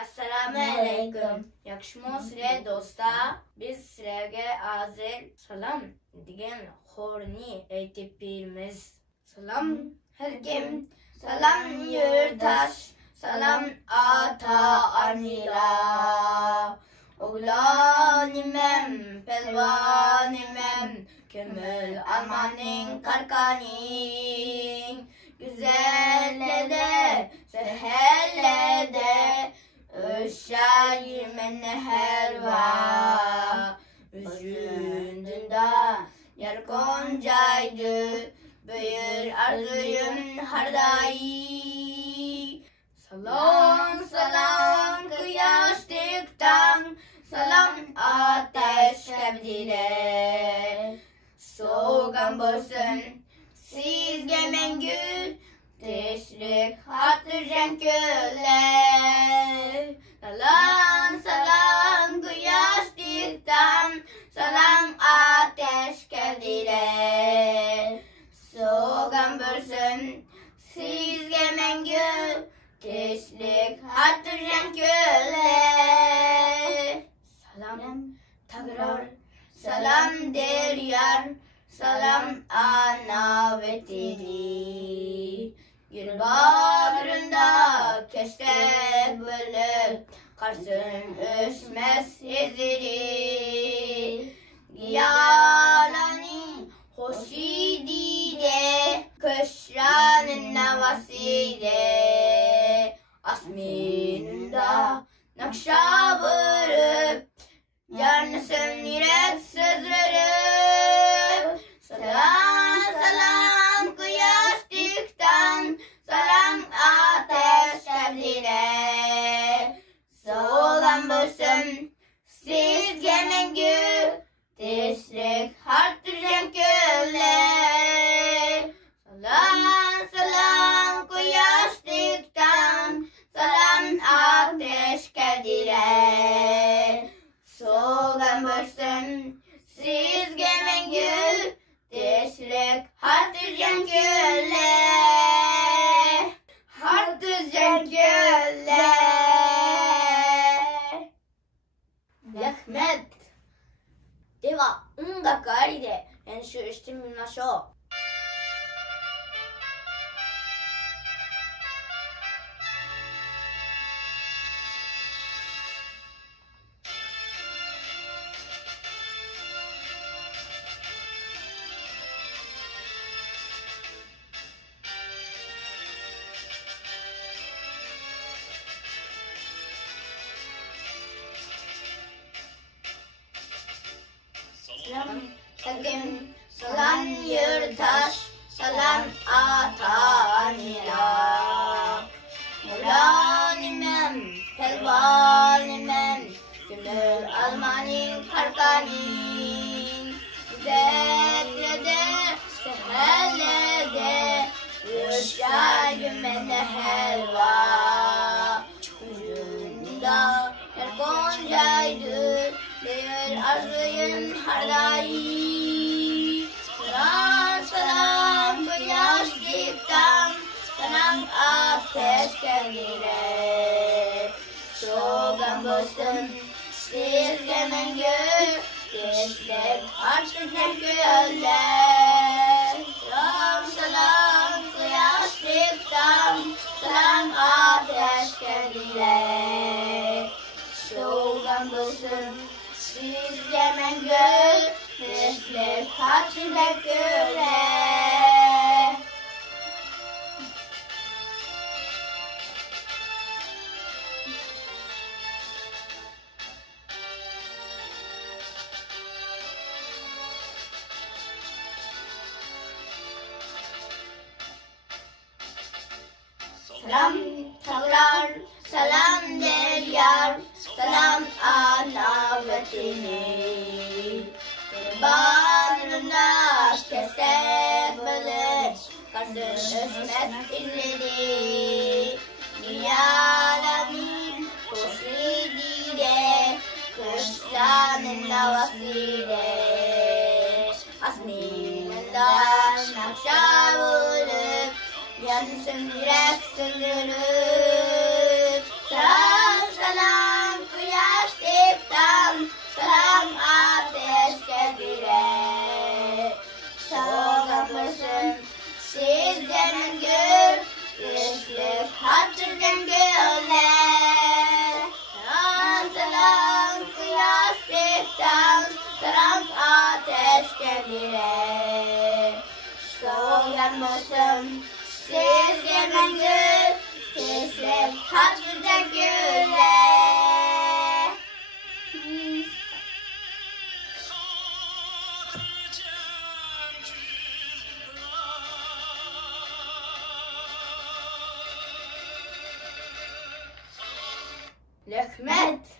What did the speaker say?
Assalamu alaikum. Yakışmo sizlar do'stlar. Biz sizlarga azil salom degan xo'rni aytib beramiz. Salom har kim, salom yurtdosh, salom ota-onalar. O'g'lonim, pelvonim, ko'ngil almaning qarqaning. Güzellede, seherlede, üşşayımın helva. Üzündüğünde yer koncaydı, büyür arzuyum harday. Salam salam kıyaştıktan, salam ateş kebdile. Soğugan bolsun sizge mengül, teşrik hatırcan köller. Salam salam kıyaştıktan, salam ateş kevdiler. Soğugan bolsun sizge mengül, teşrik hatırcan köller. Salam tekrar, salam der yar, salam ana vatani. Gül bağrında keşkek bölük, karsın öşmez izleri. Giyalani hoşidide, kışranın navaside. Asminunda nakşa vurup, yarnısın yürek sözleri. Salam salam kıyaştıktan, salam ateş kevdile. Soğulan bolsun sizge mengül, teşrik hartırcan köller. Salam salam kıyaştıktan, salam ateş kevdile. Soğulan bolsun sizge mengül, teşrik hartırcan köller. Hartırcan köller. Rahmet. Deva, unga kari de練習してみましょう。Salam hakim, salam yurttaş, salam ata-onalar. O'g'lonim, pelvonim, ko'ngil almaning qarqaning. Güzellede, seherlede, üşşayımın helva. Üzümde yer koncaydı, bir arzuyum harday. Salam salam kıyaştıktan, salam ateş kevdiler. Soğugan bolsun sizge mengül, teşrik hartırcan köller. Salam salam kıyaştıktan, salam ateş kevdiler. Soğugan bolsun sizge mengül, teşrik hartırcan köller. Salam tekrar, salam der yar, salam ana vatani. Bağrında kestek bölük, karsın öşmez izleri. Giyalamin hoşidide, kışlanın havaside. Asminından nakşa vurup, yansın yürek sürdürüp. Salam salam mısın? Sizce menzil teslim hacca güle. Lehmet